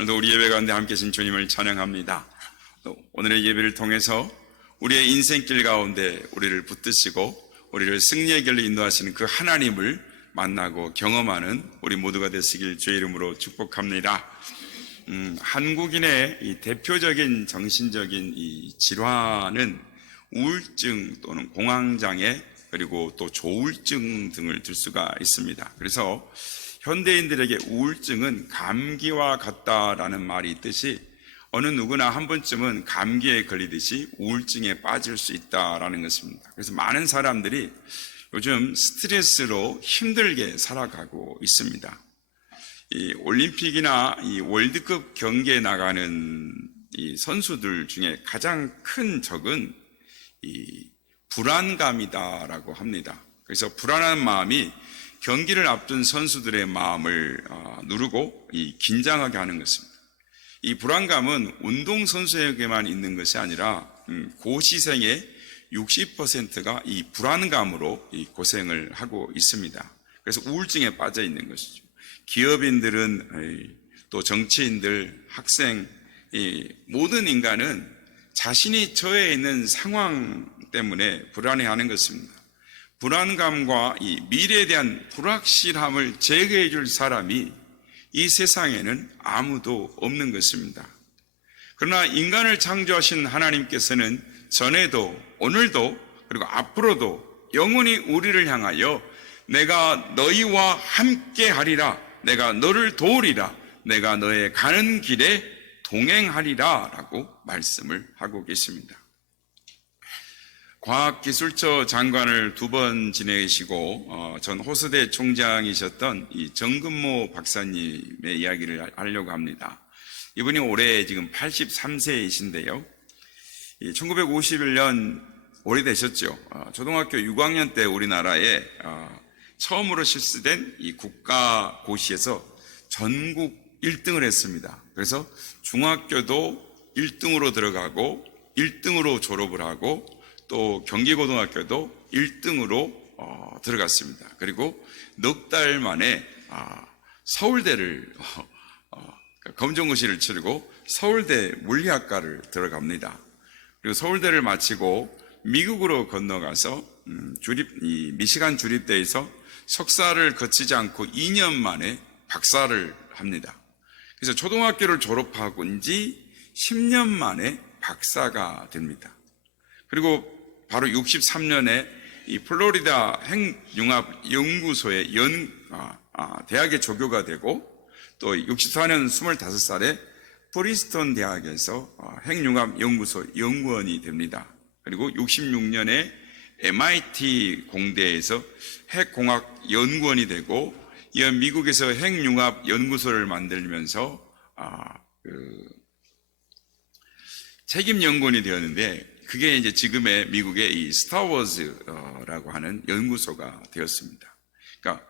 오늘도 우리 예배 가운데 함께 계신 주님을 찬양합니다. 오늘의 예배를 통해서 우리의 인생길 가운데 우리를 붙드시고 우리를 승리의 길로 인도하시는 그 하나님을 만나고 경험하는 우리 모두가 되시길 주의 이름으로 축복합니다. 한국인의 이 대표적인 정신적인 이 질환은 우울증 또는 공황장애 그리고 또 조울증 등을 들 수가 있습니다. 그래서 현대인들에게 우울증은 감기와 같다라는 말이 있듯이 어느 누구나 한 번쯤은 감기에 걸리듯이 우울증에 빠질 수 있다라는 것입니다. 그래서 많은 사람들이 요즘 스트레스로 힘들게 살아가고 있습니다. 이 올림픽이나 이 월드컵 경기에 나가는 이 선수들 중에 가장 큰 적은 이 불안감이다라고 합니다. 그래서 불안한 마음이 경기를 앞둔 선수들의 마음을 누르고 긴장하게 하는 것입니다. 이 불안감은 운동선수에게만 있는 것이 아니라 고시생의 60%가 이 불안감으로 고생을 하고 있습니다. 그래서 우울증에 빠져 있는 것이죠. 기업인들은 또 정치인들, 학생, 모든 인간은 자신이 처해 있는 상황 때문에 불안해하는 것입니다. 불안감과 이 미래에 대한 불확실함을 제거해 줄 사람이 이 세상에는 아무도 없는 것입니다. 그러나 인간을 창조하신 하나님께서는 전에도 오늘도 그리고 앞으로도 영원히 우리를 향하여 내가 너희와 함께 하리라, 내가 너를 도우리라, 내가 너의 가는 길에 동행하리라 라고 말씀을 하고 계십니다. 과학기술처 장관을 2번 지내시고 전 호스대 총장이셨던 이 정근모 박사님의 이야기를 하려고 합니다. 이분이 올해 지금 83세이신데요. 1951년 오래되셨죠. 초등학교 6학년 때 우리나라에 처음으로 실시된 이 국가고시에서 전국 1등을 했습니다. 그래서 중학교도 1등으로 들어가고 1등으로 졸업을 하고 또 경기고등학교도 1등으로 들어갔습니다. 그리고 넉 달 만에 서울대를 검정고시를 치르고 서울대 물리학과를 들어갑니다. 그리고 서울대를 마치고 미국으로 건너가서 미시간 주립대에서 석사를 거치지 않고 2년 만에 박사를 합니다. 그래서 초등학교를 졸업하고 지 10년 만에 박사가 됩니다. 그리고 바로 63년에 이 플로리다 핵융합연구소의 대학에 조교가 되고 또 64년 25살에 프린스턴 대학에서 핵융합연구소 연구원이 됩니다. 그리고 66년에 MIT 공대에서 핵공학 연구원이 되고 이어 미국에서 핵융합연구소를 만들면서 책임 연구원이 되었는데 그게 이제 지금의 미국의 이 스타워즈라고 하는 연구소가 되었습니다. 그러니까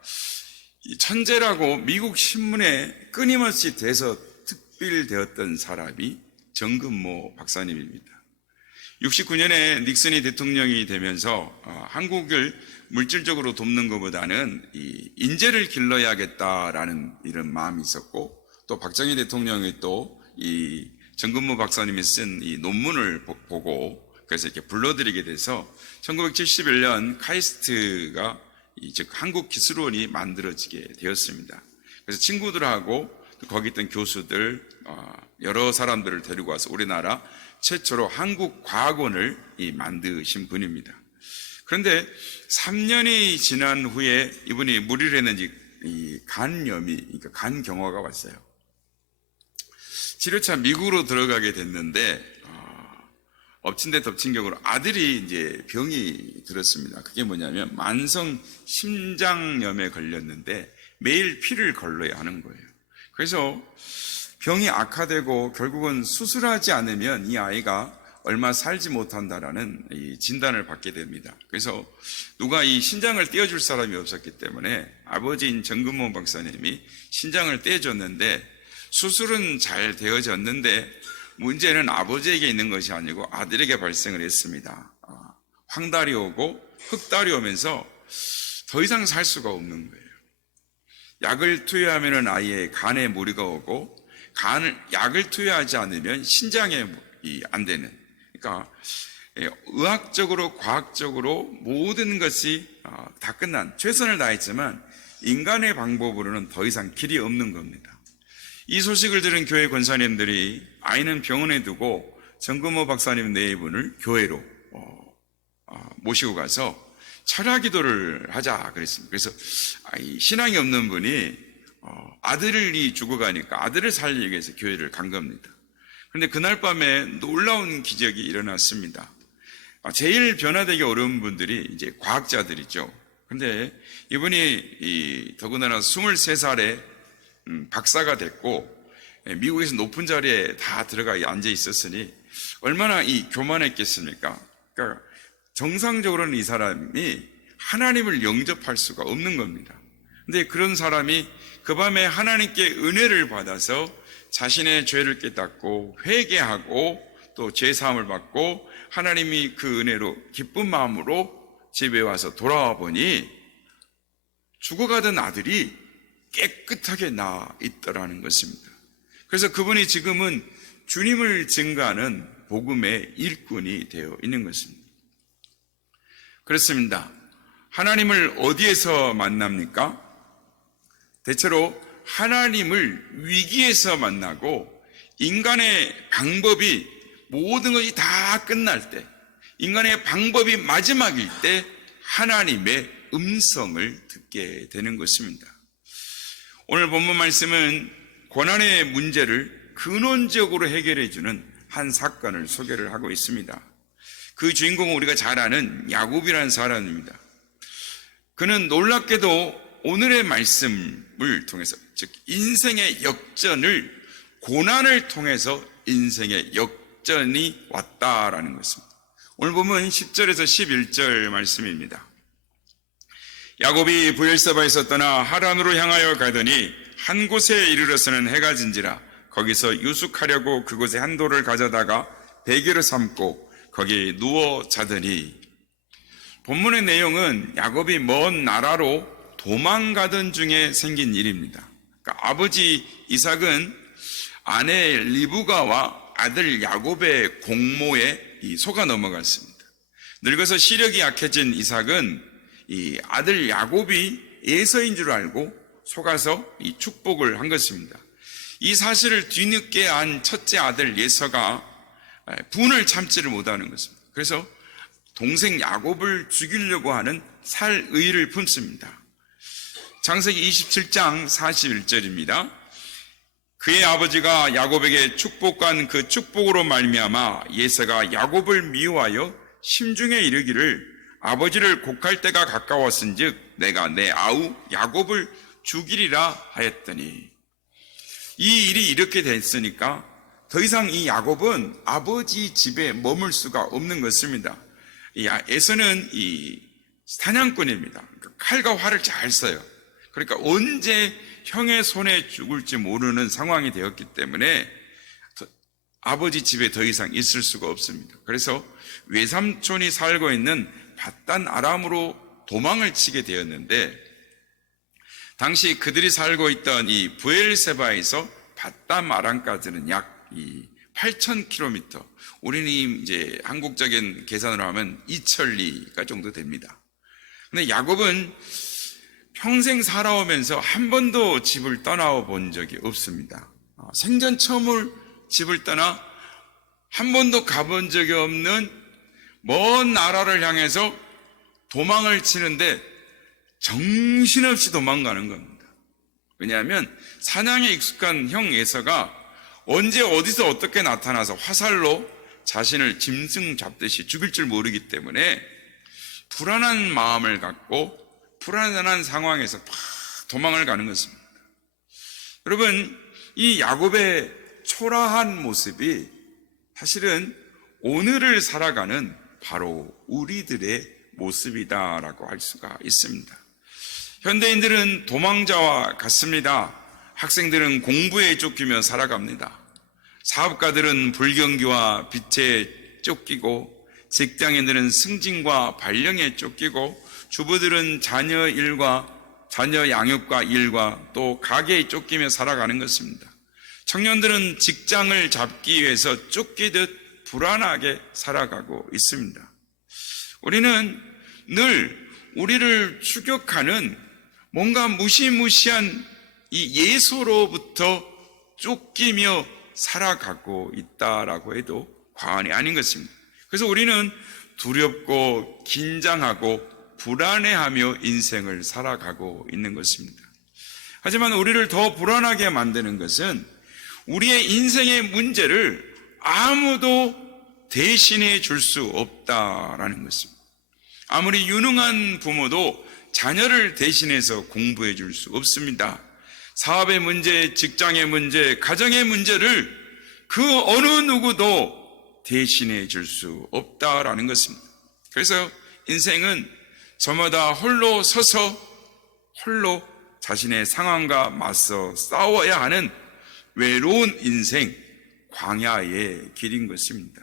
이 천재라고 미국 신문에 끊임없이 특필되었던 사람이 정근모 박사님입니다. 69년에 닉슨이 대통령이 되면서 한국을 물질적으로 돕는 것보다는 이 인재를 길러야겠다라는 이런 마음이 있었고 또 박정희 대통령이 또 이 정근모 박사님이 쓴 이 논문을 보고 그래서 이렇게 불러드리게 돼서 1971년 카이스트가 즉 한국기술원이 만들어지게 되었습니다. 그래서 친구들하고 거기 있던 교수들 여러 사람들을 데리고 와서 우리나라 최초로 한국과학원을 만드신 분입니다. 그런데 3년이 지난 후에 이분이 무리를 했는지 그러니까 간경화가 왔어요. 치료차 미국으로 들어가게 됐는데 엎친 데 덮친 격으로 아들이 이제 병이 들었습니다. 그게 뭐냐면 만성 심장염에 걸렸는데 매일 피를 걸러야 하는 거예요. 그래서 병이 악화되고 결국은 수술하지 않으면 이 아이가 얼마 살지 못한다라는 이 진단을 받게 됩니다. 그래서 누가 이 신장을 떼어줄 사람이 없었기 때문에 아버지인 정근모 박사님이 신장을 떼어줬는데 수술은 잘 되어졌는데 문제는 아버지에게 있는 것이 아니고 아들에게 발생을 했습니다. 황달이 오고 흑달이 오면서 더 이상 살 수가 없는 거예요. 약을 투여하면 아이의 간에 무리가 오고 약을 투여하지 않으면 신장에 안 되는. 그러니까 의학적으로 과학적으로 모든 것이 다 끝난, 최선을 다했지만 인간의 방법으로는 더 이상 길이 없는 겁니다. 이 소식을 들은 교회 권사님들이 아이는 병원에 두고 정금호 박사님 네 분을 교회로 모시고 가서 철야 기도를 하자 그랬습니다. 그래서 신앙이 없는 분이 아들이 죽어가니까 아들을 살리기 위해서 교회를 간 겁니다. 그런데 그날 밤에 놀라운 기적이 일어났습니다. 제일 변화되기 어려운 분들이 이제 과학자들이죠. 그런데 이분이 더군다나 23살에 박사가 됐고 미국에서 높은 자리에 다 들어가 앉아 있었으니 얼마나 교만했겠습니까? 그러니까 정상적으로는 이 사람이 하나님을 영접할 수가 없는 겁니다. 근데 그런 사람이 그 밤에 하나님께 은혜를 받아서 자신의 죄를 깨닫고 회개하고 또 죄사함을 받고 하나님이 그 은혜로 기쁜 마음으로 집에 와서 돌아와 보니 죽어가던 아들이 깨끗하게 나아 있더라는 것입니다. 그래서 그분이 지금은 주님을 증거하는 복음의 일꾼이 되어 있는 것입니다. 그렇습니다. 하나님을 어디에서 만납니까? 대체로 하나님을 위기에서 만나고 인간의 방법이 모든 것이 다 끝날 때, 인간의 방법이 마지막일 때 하나님의 음성을 듣게 되는 것입니다. 오늘 본문 말씀은 고난의 문제를 근원적으로 해결해 주는 한 사건을 소개를 하고 있습니다. 그 주인공은 우리가 잘 아는 야곱이라는 사람입니다. 그는 놀랍게도 오늘의 말씀을 통해서, 즉 인생의 역전을, 고난을 통해서 인생의 역전이 왔다라는 것입니다. 오늘 보면 10절에서 11절 말씀입니다. 야곱이 브엘사바에서 떠나 하란으로 향하여 가더니 한 곳에 이르러서는 해가 진지라 거기서 유숙하려고 그곳에 한 돌을 가져다가 베개로 삼고 거기 누워 자더니. 본문의 내용은 야곱이 먼 나라로 도망가던 중에 생긴 일입니다. 그러니까 아버지 이삭은 아내 리브가와 아들 야곱의 공모에 속아 넘어갔습니다. 늙어서 시력이 약해진 이삭은 이 아들 야곱이 에서인 줄 알고 속아서 이 축복을 한 것입니다. 이 사실을 뒤늦게 안 첫째 아들 에서가 분을 참지를 못하는 것입니다. 그래서 동생 야곱을 죽이려고 하는 살의를 품습니다. 창세기 27장 41절입니다. 그의 아버지가 야곱에게 축복한 그 축복으로 말미암아 에서가 야곱을 미워하여 심중에 이르기를 아버지를 곡할 때가 가까웠은즉 내가 내 아우 야곱을 죽이리라 하였더니. 이 일이 이렇게 됐으니까 더 이상 이 야곱은 아버지 집에 머물 수가 없는 것입니다. 에서는 이 사냥꾼입니다. 칼과 활을 잘 써요. 그러니까 언제 형의 손에 죽을지 모르는 상황이 되었기 때문에 아버지 집에 더 이상 있을 수가 없습니다. 그래서 외삼촌이 살고 있는 밧단 아람으로 도망을 치게 되었는데, 당시 그들이 살고 있던 이 브엘세바에서 밧단 아람까지는 약 8,000km, 우리는 이제 한국적인 계산으로 하면 2천리가 정도 됩니다. 근데 야곱은 평생 살아오면서 한 번도 집을 떠나와 본 적이 없습니다. 생전 처음으로 집을 떠나 한 번도 가본 적이 없는 먼 나라를 향해서 도망을 치는데 정신없이 도망가는 겁니다. 왜냐하면 사냥에 익숙한 형 에서가 언제 어디서 어떻게 나타나서 화살로 자신을 짐승 잡듯이 죽일 줄 모르기 때문에 불안한 마음을 갖고 불안한 상황에서 막 도망을 가는 것입니다. 여러분, 이 야곱의 초라한 모습이 사실은 오늘을 살아가는 바로 우리들의 모습이다라고 할 수가 있습니다. 현대인들은 도망자와 같습니다. 학생들은 공부에 쫓기며 살아갑니다. 사업가들은 불경기와 빚에 쫓기고, 직장인들은 승진과 발령에 쫓기고, 주부들은 자녀 양육과 일과 또 가게에 쫓기며 살아가는 것입니다. 청년들은 직장을 잡기 위해서 쫓기듯 불안하게 살아가고 있습니다. 우리는 늘 우리를 추격하는 뭔가 무시무시한 이 예소로부터 쫓기며 살아가고 있다라고 해도 과언이 아닌 것입니다. 그래서 우리는 두렵고 긴장하고 불안해하며 인생을 살아가고 있는 것입니다. 하지만 우리를 더 불안하게 만드는 것은 우리의 인생의 문제를 아무도 대신해 줄 수 없다라는 것입니다. 아무리 유능한 부모도 자녀를 대신해서 공부해 줄 수 없습니다. 사업의 문제, 직장의 문제, 가정의 문제를 그 어느 누구도 대신해 줄 수 없다라는 것입니다. 그래서 인생은 저마다 홀로 서서 홀로 자신의 상황과 맞서 싸워야 하는 외로운 인생, 광야의 길인 것입니다.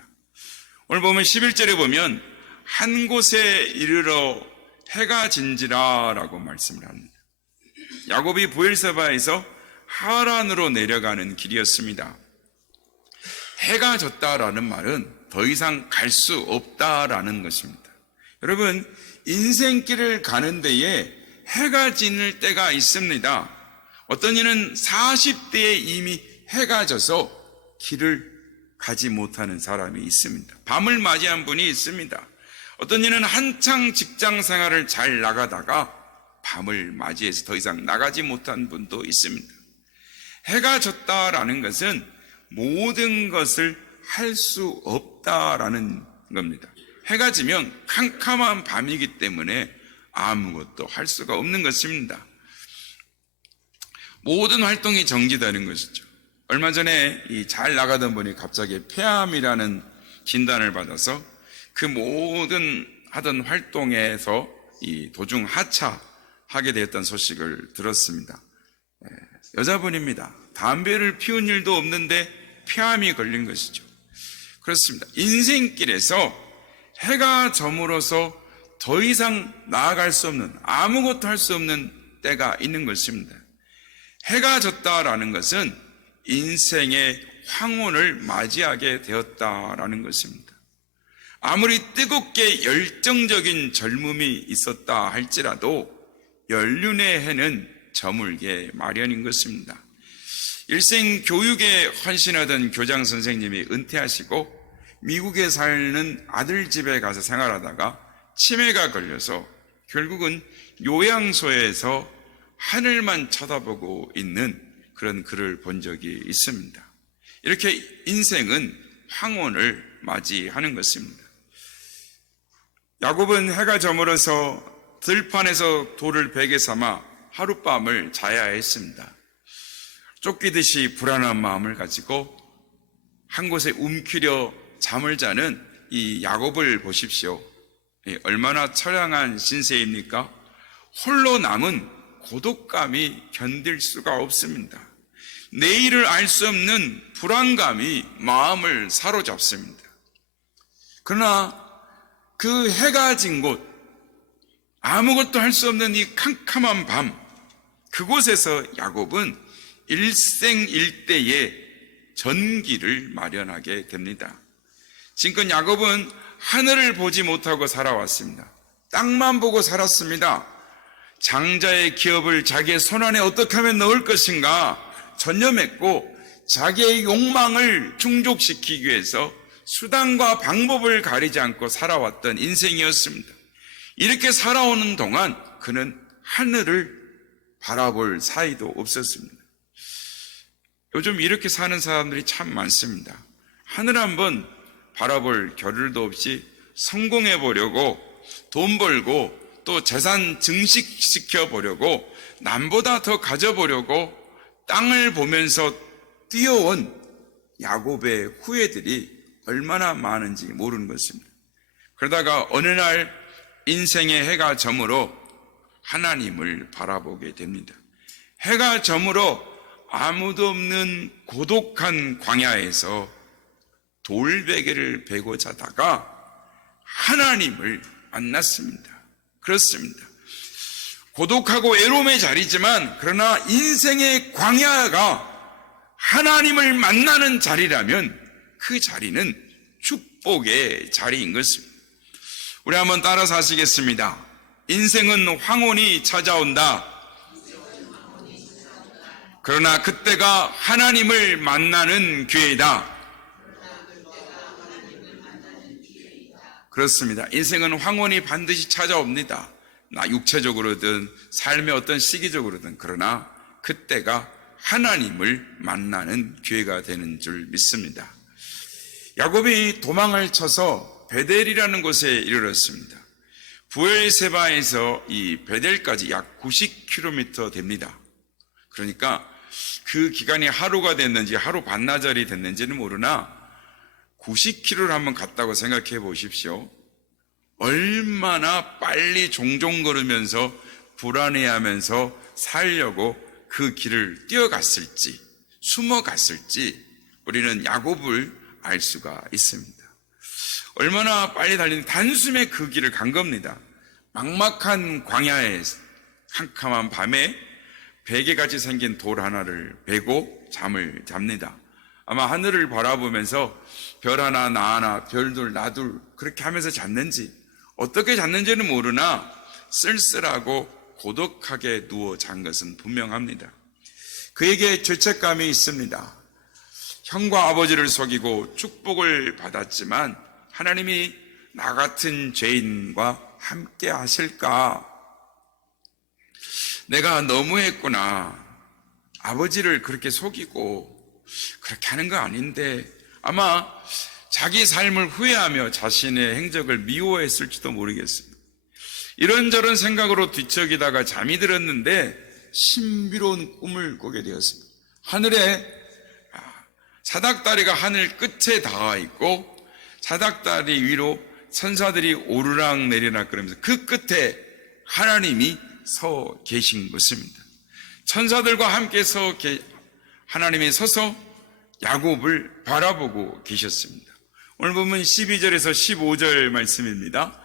오늘 보면 11절에 보면 한 곳에 이르러 해가 진지라 라고 말씀을 합니다. 야곱이 브엘세바에서 하란으로 내려가는 길이었습니다. 해가 졌다라는 말은 더 이상 갈 수 없다라는 것입니다. 여러분, 인생길을 가는 데에 해가 지는 때가 있습니다. 어떤 이는 40대에 이미 해가 져서 길을 가지 못하는 사람이 있습니다. 밤을 맞이한 분이 있습니다. 어떤 이는 한창 직장 생활을 잘 나가다가 밤을 맞이해서 더 이상 나가지 못한 분도 있습니다. 해가 졌다라는 것은 모든 것을 할 수 없다라는 겁니다. 해가 지면 캄캄한 밤이기 때문에 아무것도 할 수가 없는 것입니다. 모든 활동이 정지되는 것이죠. 얼마 전에 잘 나가던 분이 갑자기 폐암이라는 진단을 받아서 그 모든 하던 활동에서 도중 하차하게 되었던 소식을 들었습니다. 여자분입니다. 담배를 피운 일도 없는데 폐암이 걸린 것이죠. 그렇습니다. 인생길에서 해가 저물어서 더 이상 나아갈 수 없는, 아무것도 할 수 없는 때가 있는 것입니다. 해가 졌다라는 것은 인생의 황혼을 맞이하게 되었다라는 것입니다. 아무리 뜨겁게 열정적인 젊음이 있었다 할지라도 연륜의 해는 저물게 마련인 것입니다. 일생 교육에 헌신하던 교장 선생님이 은퇴하시고 미국에 사는 아들 집에 가서 생활하다가 치매가 걸려서 결국은 요양소에서 하늘만 쳐다보고 있는 그런 글을 본 적이 있습니다. 이렇게 인생은 황혼을 맞이하는 것입니다. 야곱은 해가 저물어서 들판에서 돌을 베개 삼아 하룻밤을 자야 했습니다. 쫓기듯이 불안한 마음을 가지고 한 곳에 움키려 잠을 자는 이 야곱을 보십시오. 얼마나 처량한 신세입니까? 홀로 남은 고독감이 견딜 수가 없습니다. 내일을 알 수 없는 불안감이 마음을 사로잡습니다. 그러나 그 해가 진 곳, 아무것도 할 수 없는 이 캄캄한 밤, 그곳에서 야곱은 일생일대의 전기를 마련하게 됩니다. 지금껏 야곱은 하늘을 보지 못하고 살아왔습니다. 땅만 보고 살았습니다. 장자의 기업을 자기의 손안에 어떻게 하면 넣을 것인가 전념했고, 자기의 욕망을 충족시키기 위해서 수단과 방법을 가리지 않고 살아왔던 인생이었습니다. 이렇게 살아오는 동안 그는 하늘을 바라볼 사이도 없었습니다. 요즘 이렇게 사는 사람들이 참 많습니다. 하늘 한번 바라볼 겨를도 없이 성공해 보려고, 돈 벌고 또 재산 증식시켜 보려고, 남보다 더 가져보려고 땅을 보면서 뛰어온 야곱의 후예들이 얼마나 많은지 모르는 것입니다. 그러다가 어느 날 인생의 해가 저물어 하나님을 바라보게 됩니다. 해가 저물어 아무도 없는 고독한 광야에서 돌베개를 베고 자다가 하나님을 만났습니다. 그렇습니다. 고독하고 외로움의 자리지만, 그러나 인생의 광야가 하나님을 만나는 자리라면 그 자리는 축복의 자리인 것입니다. 우리 한번 따라서 하시겠습니다. 인생은 황혼이 찾아온다. 그러나 그때가 하나님을 만나는 기회이다. 그렇습니다. 인생은 황혼이 반드시 찾아옵니다. 나 육체적으로든 삶의 어떤 시기적으로든. 그러나 그때가 하나님을 만나는 기회가 되는 줄 믿습니다. 야곱이 도망을 쳐서 베델이라는 곳에 이르렀습니다. 부엘세바에서 이 베델까지 약 90km 됩니다. 그러니까 그 기간이 하루가 됐는지 하루 반나절이 됐는지는 모르나 90km를 한번 갔다고 생각해 보십시오. 얼마나 빨리 종종 걸으면서 불안해하면서 살려고 그 길을 뛰어갔을지 숨어갔을지 우리는 야곱을 알 수가 있습니다. 얼마나 빨리 달리는 단숨에 그 길을 간 겁니다. 막막한 광야의 캄캄한 밤에 베개같이 생긴 돌 하나를 베고 잠을 잡니다. 아마 하늘을 바라보면서 별 하나 나 하나 별둘 나둘 그렇게 하면서 잤는지 어떻게 잤는지는 모르나 쓸쓸하고 고독하게 누워 잔 것은 분명합니다. 그에게 죄책감이 있습니다. 형과 아버지를 속이고 축복을 받았지만 하나님이 나 같은 죄인과 함께 하실까? 내가 너무했구나. 아버지를 그렇게 속이고 그렇게 하는 거 아닌데 아마 자기 삶을 후회하며 자신의 행적을 미워했을지도 모르겠습니다. 이런저런 생각으로 뒤척이다가 잠이 들었는데 신비로운 꿈을 꾸게 되었습니다. 하늘에 사닥다리가 하늘 끝에 닿아 있고 사닥다리 위로 천사들이 오르락 내리락 그러면서 그 끝에 하나님이 서 계신 것입니다. 천사들과 함께 하나님이 서서 야곱을 바라보고 계셨습니다. 오늘 보면 12절에서 15절 말씀입니다.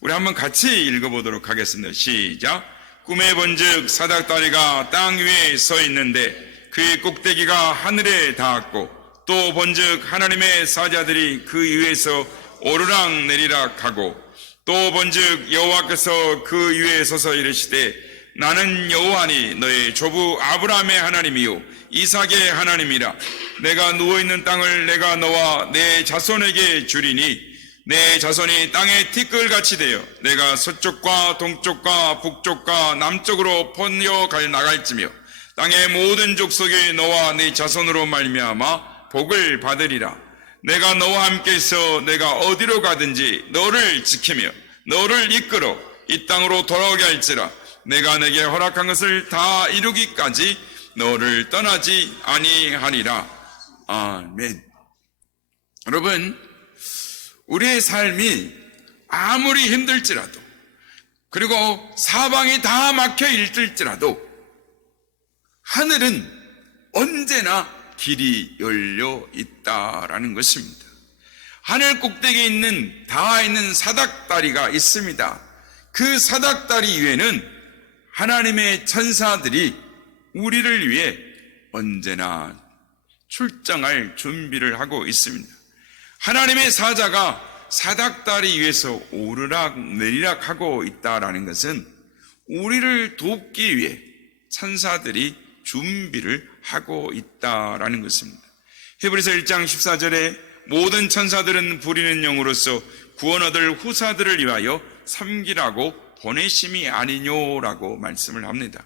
우리 한번 같이 읽어보도록 하겠습니다. 시작. 꿈에 본즉 사닥다리가 땅 위에 서 있는데 그의 꼭대기가 하늘에 닿았고 또 본즉 하나님의 사자들이 그 위에서 오르락 내리락 하고 또 본즉 여호와께서 그 위에 서서 이르시되 나는 여호와니 너의 조부 아브라함의 하나님이요 이삭의 하나님이라. 내가 누워있는 땅을 내가 너와 내 자손에게 주리니 내 자손이 땅의 티끌같이 되어 내가 서쪽과 동쪽과 북쪽과 남쪽으로 번져 나갈지며 땅의 모든 족속이 너와 네 자손으로 말미암아 복을 받으리라. 내가 너와 함께서 내가 어디로 가든지 너를 지키며 너를 이끌어 이 땅으로 돌아오게 할지라. 내가 내게 허락한 것을 다 이루기까지 너를 떠나지 아니하리라. 아멘. 여러분, 우리의 삶이 아무리 힘들지라도 그리고 사방이 다 막혀 있을지라도 하늘은 언제나 길이 열려 있다라는 것입니다. 하늘 꼭대기에 닿아 있는 사닥다리가 있습니다. 그 사닥다리 위에는 하나님의 천사들이 우리를 위해 언제나 출정할 준비를 하고 있습니다. 하나님의 사자가 사닥다리 위에서 오르락 내리락 하고 있다라는 것은 우리를 돕기 위해 천사들이 준비를 하고 있다라는 것입니다. 히브리서 1장 14절에 모든 천사들은 부리는 영으로서 구원 얻을 후사들을 위하여 섬기라고 보내심이 아니뇨라고 말씀을 합니다.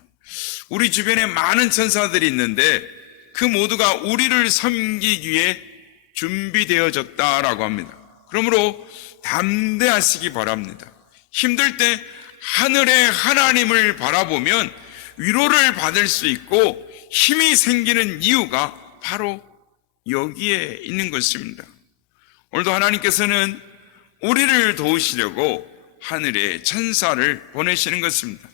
우리 주변에 많은 천사들이 있는데 그 모두가 우리를 섬기기 위해 준비되어졌다라고 합니다. 그러므로 담대하시기 바랍니다. 힘들 때 하늘의 하나님을 바라보면 위로를 받을 수 있고 힘이 생기는 이유가 바로 여기에 있는 것입니다. 오늘도 하나님께서는 우리를 도우시려고 하늘의 천사를 보내시는 것입니다.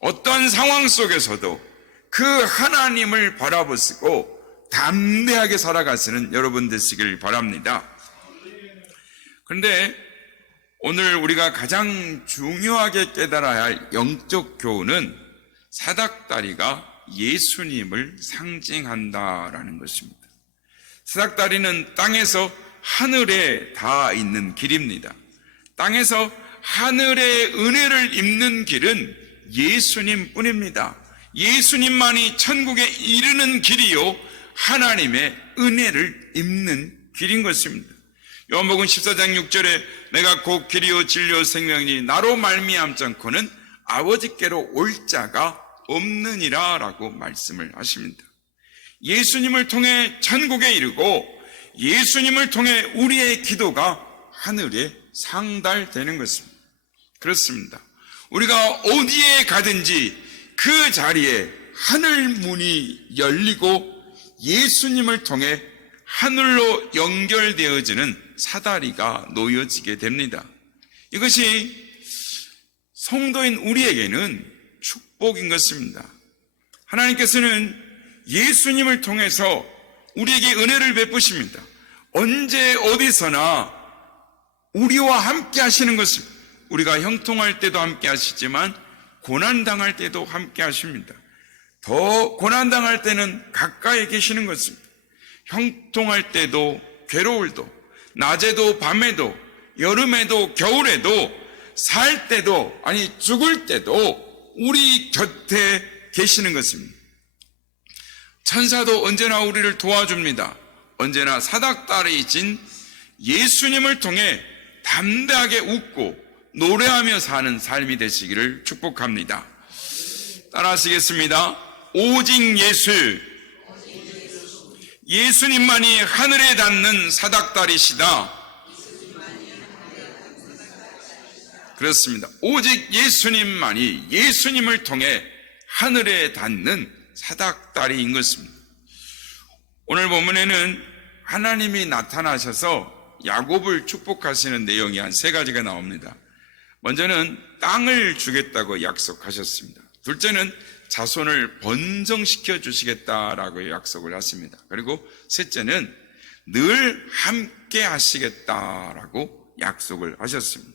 어떤 상황 속에서도 그 하나님을 바라보시고 담대하게 살아가시는 여러분 되시길 바랍니다. 그런데 오늘 우리가 가장 중요하게 깨달아야 할 영적 교훈은 사닥다리가 예수님을 상징한다라는 것입니다. 사닥다리는 땅에서 하늘에 닿아 있는 길입니다. 땅에서 하늘의 은혜를 입는 길은 예수님 뿐입니다. 예수님만이 천국에 이르는 길이요 하나님의 은혜를 입는 길인 것입니다. 요한복음 14장 6절에 내가 곧 길이요 진리요 생명이니 나로 말미암지 않고는 아버지께로 올 자가 없느니라 라고 말씀을 하십니다. 예수님을 통해 천국에 이르고 예수님을 통해 우리의 기도가 하늘에 상달되는 것입니다. 그렇습니다. 우리가 어디에 가든지 그 자리에 하늘 문이 열리고 예수님을 통해 하늘로 연결되어지는 사다리가 놓여지게 됩니다. 이것이 성도인 우리에게는 축복인 것입니다. 하나님께서는 예수님을 통해서 우리에게 은혜를 베푸십니다. 언제 어디서나 우리와 함께 하시는 것입니다. 우리가 형통할 때도 함께 하시지만 고난당할 때도 함께 하십니다. 더 고난당할 때는 가까이 계시는 것입니다. 형통할 때도 괴로울도 낮에도 밤에도 여름에도 겨울에도 살 때도 아니 죽을 때도 우리 곁에 계시는 것입니다. 천사도 언제나 우리를 도와줍니다. 언제나 사닥다리 진 예수님을 통해 담대하게 웃고 노래하며 사는 삶이 되시기를 축복합니다. 따라하시겠습니다. 오직 예수, 예수님만이 하늘에 닿는 사닥다리시다. 그렇습니다. 오직 예수님만이 예수님을 통해 하늘에 닿는 사닥다리인 것입니다. 오늘 본문에는 하나님이 나타나셔서 야곱을 축복하시는 내용이 한 3가지가 나옵니다. 먼저는 땅을 주겠다고 약속하셨습니다. 둘째는 자손을 번성시켜 주시겠다라고 약속을 하십니다. 그리고 셋째는 늘 함께 하시겠다라고 약속을 하셨습니다.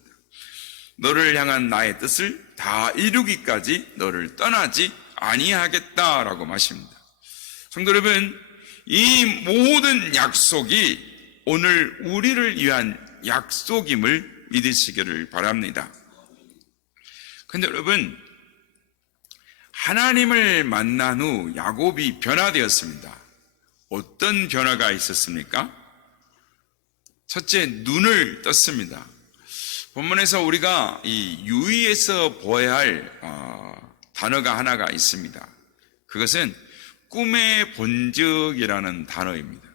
너를 향한 나의 뜻을 다 이루기까지 너를 떠나지 아니하겠다라고 하십니다. 성도 여러분, 이 모든 약속이 오늘 우리를 위한 약속임을 믿으시기를 바랍니다. 근데 여러분, 하나님을 만난 후 야곱이 변화되었습니다. 어떤 변화가 있었습니까? 첫째, 눈을 떴습니다. 본문에서 우리가 이 유의해서 보아야 할 단어가 하나가 있습니다. 그것은 꿈의 본즉이라는 단어입니다.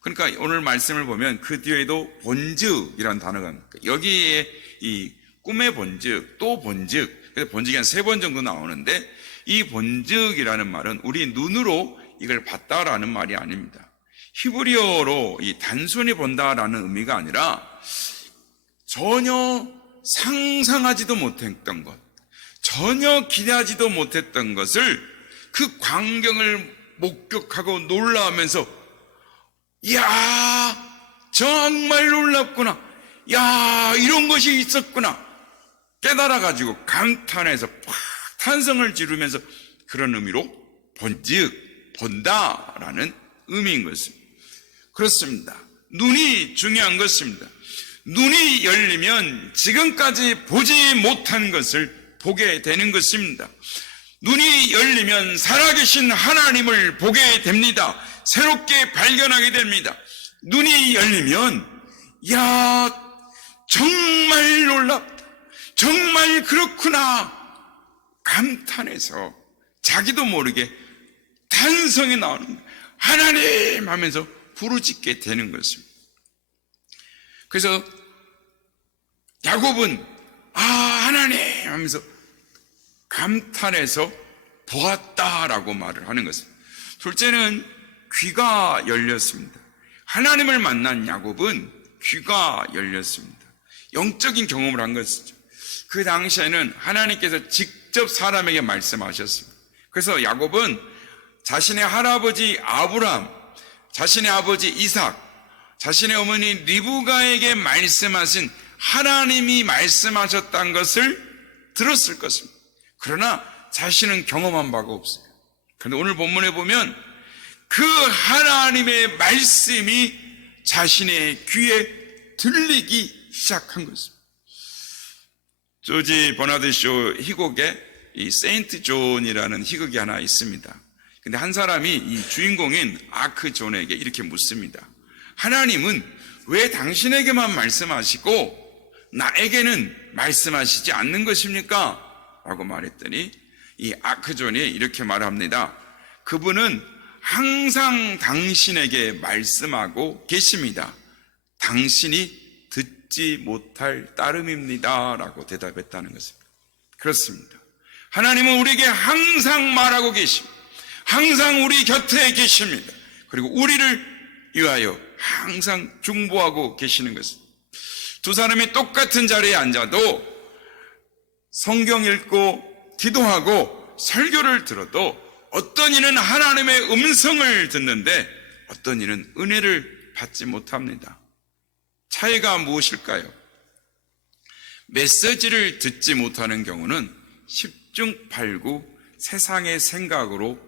그러니까 오늘 말씀을 보면 그 뒤에도 본즉이라는 단어가 있습니다. 여기에 이 꿈의 본즉, 또 본즉, 그래서 본즉이 한 3번 정도 나오는데 이 본즉이라는 말은 우리 눈으로 이걸 봤다라는 말이 아닙니다. 히브리어로 이 단순히 본다라는 의미가 아니라 전혀 상상하지도 못했던 것, 전혀 기대하지도 못했던 것을 그 광경을 목격하고 놀라면서 이야 정말 놀랍구나, 야 이런 것이 있었구나 깨달아가지고 감탄해서 팍 탄성을 지르면서 그런 의미로 본즉, 본다라는 의미인 것입니다. 그렇습니다. 눈이 중요한 것입니다. 눈이 열리면 지금까지 보지 못한 것을 보게 되는 것입니다. 눈이 열리면 살아계신 하나님을 보게 됩니다. 새롭게 발견하게 됩니다. 눈이 열리면 야 정말 놀랍다, 정말 그렇구나 감탄해서 자기도 모르게 탄성이 나오는 거예요. 하나님 하면서 부르짖게 되는 것입니다. 그래서 야곱은 하나님 하면서 감탄해서 보았다라고 말을 하는 것입니다. 둘째는 귀가 열렸습니다. 하나님을 만난 야곱은 귀가 열렸습니다. 영적인 경험을 한 것이죠. 그 당시에는 하나님께서 직접 사람에게 말씀하셨습니다. 그래서 야곱은 자신의 할아버지 아브람, 자신의 아버지 이삭, 자신의 어머니 리브가에게 말씀하신 하나님이 말씀하셨다는 것을 들었을 것입니다. 그러나 자신은 경험한 바가 없어요. 그런데 오늘 본문에 보면 그 하나님의 말씀이 자신의 귀에 들리기 시작한 것입니다. 조지 버나드 쇼 희곡에 이 세인트 존이라는 희곡이 하나 있습니다. 근데 한 사람이 이 주인공인 아크 존에게 이렇게 묻습니다. 하나님은 왜 당신에게만 말씀하시고 나에게는 말씀하시지 않는 것입니까? 라고 말했더니 이 아크 존이 이렇게 말합니다. 그분은 항상 당신에게 말씀하고 계십니다. 당신이 듣지 못할 따름입니다. 라고 대답했다는 것입니다. 그렇습니다. 하나님은 우리에게 항상 말하고 계십니다. 항상 우리 곁에 계십니다. 그리고 우리를 위하여 항상 중보하고 계시는 것입니다. 두 사람이 똑같은 자리에 앉아도 성경 읽고 기도하고 설교를 들어도 어떤 이는 하나님의 음성을 듣는데 어떤 이는 은혜를 받지 못합니다. 차이가 무엇일까요? 메시지를 듣지 못하는 경우는 10중 8구 세상의 생각으로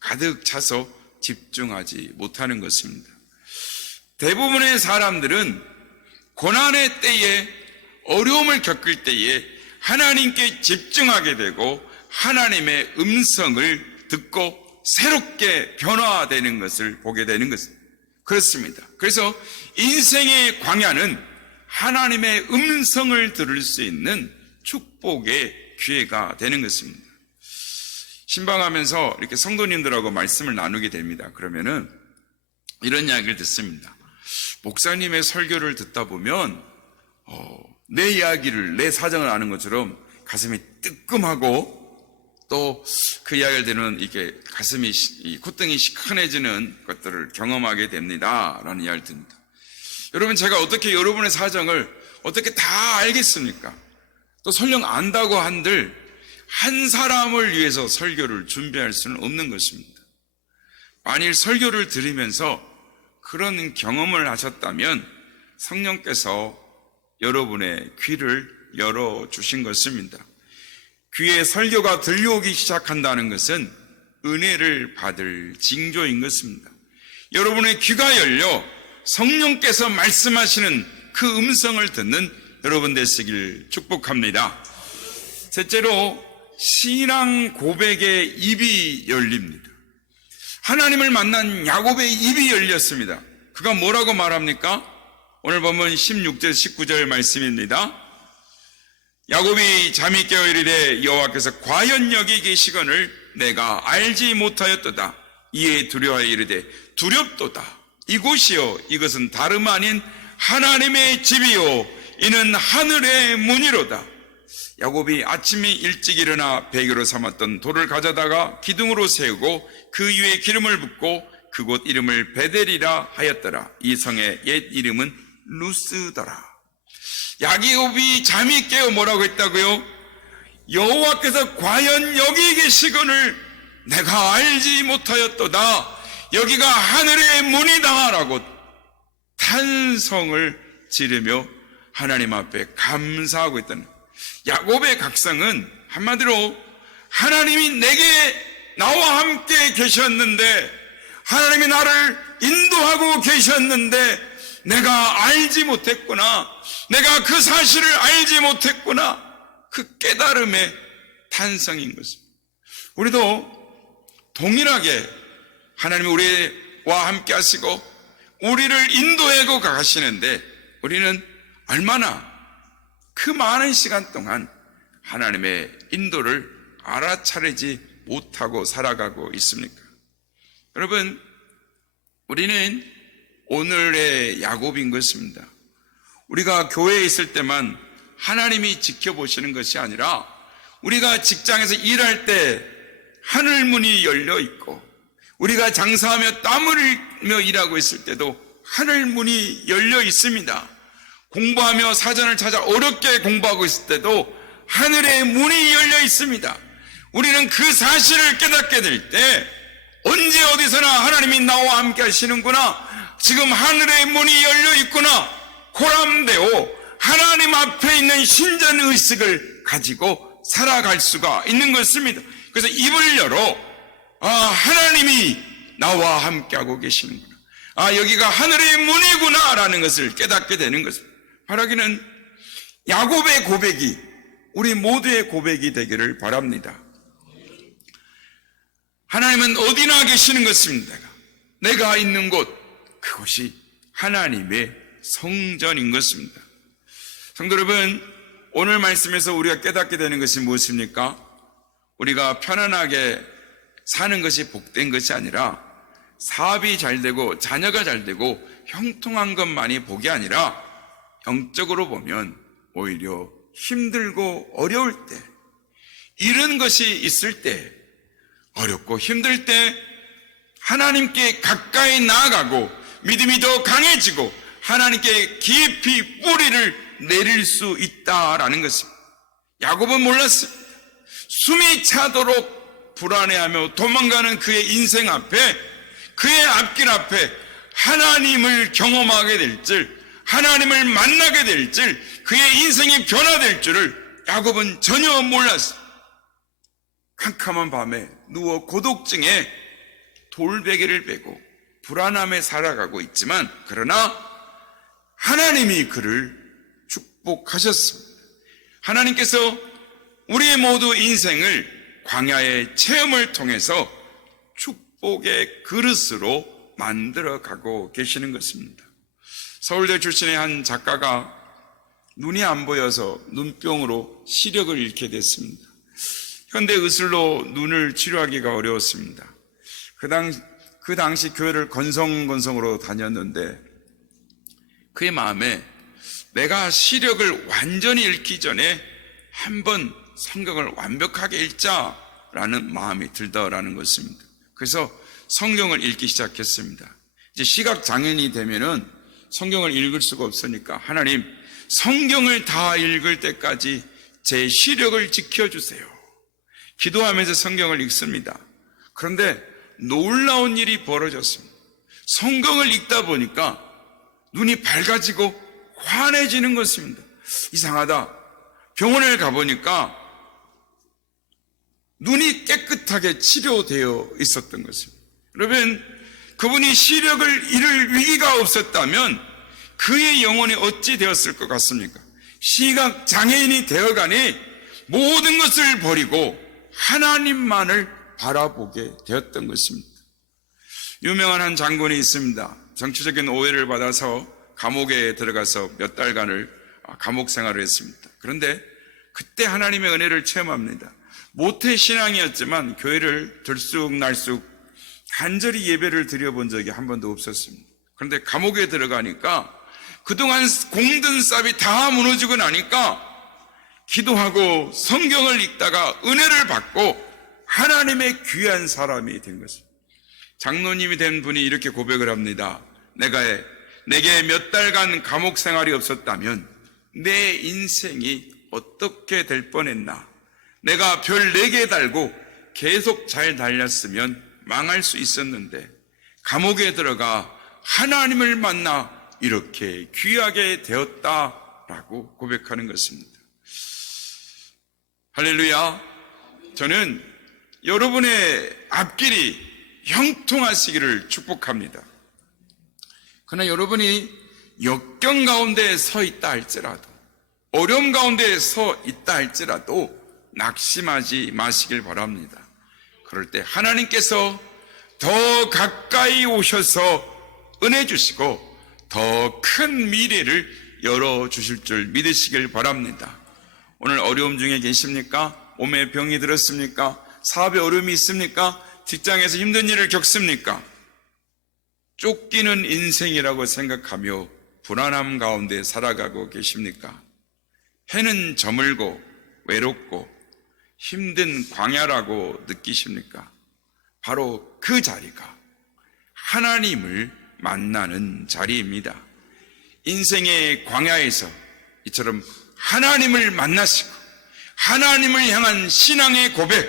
가득 차서 집중하지 못하는 것입니다. 대부분의 사람들은 고난의 때에 어려움을 겪을 때에 하나님께 집중하게 되고 하나님의 음성을 듣고 새롭게 변화되는 것을 보게 되는 것입니다. 그렇습니다. 그래서 인생의 광야는 하나님의 음성을 들을 수 있는 축복의 기회가 되는 것입니다. 신방하면서 이렇게 성도님들하고 말씀을 나누게 됩니다. 그러면은 이런 이야기를 듣습니다. 목사님의 설교를 듣다 보면 내 이야기를, 내 사정을 아는 것처럼 가슴이 뜨끔하고 또 그 이야기를 들으면 이렇게 가슴이, 콧등이 시큰해지는 것들을 경험하게 됩니다. 라는 이야기를 듭니다. 여러분, 제가 어떻게 여러분의 사정을 어떻게 다 알겠습니까? 또 설령 안다고 한들 한 사람을 위해서 설교를 준비할 수는 없는 것입니다. 만일 설교를 들으면서 그런 경험을 하셨다면 성령께서 여러분의 귀를 열어주신 것입니다. 귀에 설교가 들려오기 시작한다는 것은 은혜를 받을 징조인 것입니다. 여러분의 귀가 열려 성령께서 말씀하시는 그 음성을 듣는 여러분 되시길 축복합니다. 셋째로, 신앙 고백의 입이 열립니다. 하나님을 만난 야곱의 입이 열렸습니다. 그가 뭐라고 말합니까? 오늘 보면 16절 19절 말씀입니다. 야곱이 잠이 깨어 이르되 여호와께서 과연 여기 계시거늘 내가 알지 못하였도다. 이에 두려워하여 이르되 두렵도다. 이곳이요 이것은 다름 아닌 하나님의 집이요 이는 하늘의 문이로다. 야곱이 아침이 일찍 일어나 베개로 삼았던 돌을 가져다가 기둥으로 세우고 그 위에 기름을 붓고 그곳 이름을 베델이라 하였더라. 이 성의 옛 이름은 루스더라. 야곱이 잠이 깨어 뭐라고 했다고요? 여호와께서 과연 여기 계시거늘 내가 알지 못하였도다. 여기가 하늘의 문이다 라고 탄성을 지르며 하나님 앞에 감사하고 있다는, 야곱의 각성은 한마디로 하나님이 내게 나와 함께 계셨는데, 하나님이 나를 인도하고 계셨는데 내가 알지 못했구나, 내가 그 사실을 알지 못했구나, 그 깨달음의 탄성인 것입니다. 우리도 동일하게 하나님이 우리와 함께 하시고 우리를 인도하고 가시는데 우리는 얼마나 그 많은 시간 동안 하나님의 인도를 알아차리지 못하고 살아가고 있습니까? 여러분, 우리는 오늘의 야곱인 것입니다. 우리가 교회에 있을 때만 하나님이 지켜보시는 것이 아니라 우리가 직장에서 일할 때 하늘문이 열려 있고, 우리가 장사하며 땀을 흘리며 일하고 있을 때도 하늘문이 열려 있습니다. 공부하며 사전을 찾아 어렵게 공부하고 있을 때도 하늘의 문이 열려 있습니다. 우리는 그 사실을 깨닫게 될 때 언제 어디서나 하나님이 나와 함께 하시는구나, 지금 하늘의 문이 열려 있구나, 고람되어 하나님 앞에 있는 신전의식을 가지고 살아갈 수가 있는 것입니다. 그래서 입을 열어 하나님이 나와 함께하고 계시는구나. 여기가 하늘의 문이구나 라는 것을 깨닫게 되는 것입니다. 바라기는 야곱의 고백이 우리 모두의 고백이 되기를 바랍니다. 하나님은 어디나 계시는 것입니다. 내가 있는 곳, 그곳이 하나님의 성전인 것입니다. 성도 여러분, 오늘 말씀에서 우리가 깨닫게 되는 것이 무엇입니까? 우리가 편안하게 사는 것이 복된 것이 아니라 사업이 잘 되고 자녀가 잘 되고 형통한 것만이 복이 아니라 영적으로 보면 오히려 힘들고 어려울 때, 이런 것이 있을 때, 어렵고 힘들 때 하나님께 가까이 나아가고 믿음이 더 강해지고 하나님께 깊이 뿌리를 내릴 수 있다라는 것입니다. 야곱은 몰랐습니다. 숨이 차도록 불안해하며 도망가는 그의 인생 앞에, 그의 앞길 앞에 하나님을 경험하게 될 줄, 하나님을 만나게 될 줄, 그의 인생이 변화될 줄을 야곱은 전혀 몰랐습니다. 캄캄한 밤에 누워 고독증에 돌베개를 베고 불안함에 살아가고 있지만, 그러나 하나님이 그를 축복하셨습니다. 하나님께서 우리의 모두 인생을 광야의 체험을 통해서 축복의 그릇으로 만들어가고 계시는 것입니다. 서울대 출신의 한 작가가 눈이 안 보여서 눈병으로 시력을 잃게 됐습니다. 현대 의술로 눈을 치료하기가 어려웠습니다. 그 당시 교회를 건성건성으로 다녔는데 그의 마음에 내가 시력을 완전히 잃기 전에 한번 성경을 완벽하게 읽자라는 마음이 들더라는 것입니다. 그래서 성경을 읽기 시작했습니다. 이제 시각장애인이 되면은 성경을 읽을 수가 없으니까 하나님, 성경을 다 읽을 때까지 제 시력을 지켜주세요. 기도하면서 성경을 읽습니다. 그런데 놀라운 일이 벌어졌습니다. 성경을 읽다 보니까 눈이 밝아지고 환해지는 것입니다. 이상하다. 병원을 가보니까 눈이 깨끗하게 치료되어 있었던 것입니다. 여러분, 그분이 시력을 잃을 위기가 없었다면 그의 영혼이 어찌 되었을 것 같습니까? 시각장애인이 되어가니 모든 것을 버리고 하나님만을 바라보게 되었던 것입니다. 유명한 한 장군이 있습니다. 정치적인 오해를 받아서 감옥에 들어가서 몇 달간을 감옥 생활을 했습니다. 그런데 그때 하나님의 은혜를 체험합니다. 모태신앙이었지만 교회를 들쑥날쑥 간절히 예배를 드려본 적이 한 번도 없었습니다. 그런데 감옥에 들어가니까 그동안 공든 싹이 다 무너지고 나니까 기도하고 성경을 읽다가 은혜를 받고 하나님의 귀한 사람이 된 것입니다. 장로님이 된 분이 이렇게 고백을 합니다. 내게 몇 달간 감옥 생활이 없었다면 내 인생이 어떻게 될 뻔했나. 내가 별 4개 달고 계속 잘 달렸으면 망할 수 있었는데 감옥에 들어가 하나님을 만나 이렇게 귀하게 되었다라고 고백하는 것입니다. 할렐루야. 저는 여러분의 앞길이 형통하시기를 축복합니다. 그러나 여러분이 역경 가운데 서 있다 할지라도, 어려움 가운데 서 있다 할지라도 낙심하지 마시길 바랍니다. 그럴 때 하나님께서 더 가까이 오셔서 은혜 주시고 더 큰 미래를 열어주실 줄 믿으시길 바랍니다. 오늘 어려움 중에 계십니까? 몸에 병이 들었습니까? 사업에 어려움이 있습니까? 직장에서 힘든 일을 겪습니까? 쫓기는 인생이라고 생각하며 불안함 가운데 살아가고 계십니까? 해는 저물고 외롭고 힘든 광야라고 느끼십니까? 바로 그 자리가 하나님을 만나는 자리입니다. 인생의 광야에서 이처럼 하나님을 만나시고 하나님을 향한 신앙의 고백,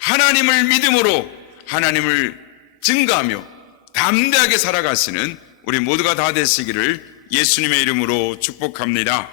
하나님을 믿음으로 하나님을 증거하며 담대하게 살아가시는 우리 모두가 다 되시기를 예수님의 이름으로 축복합니다.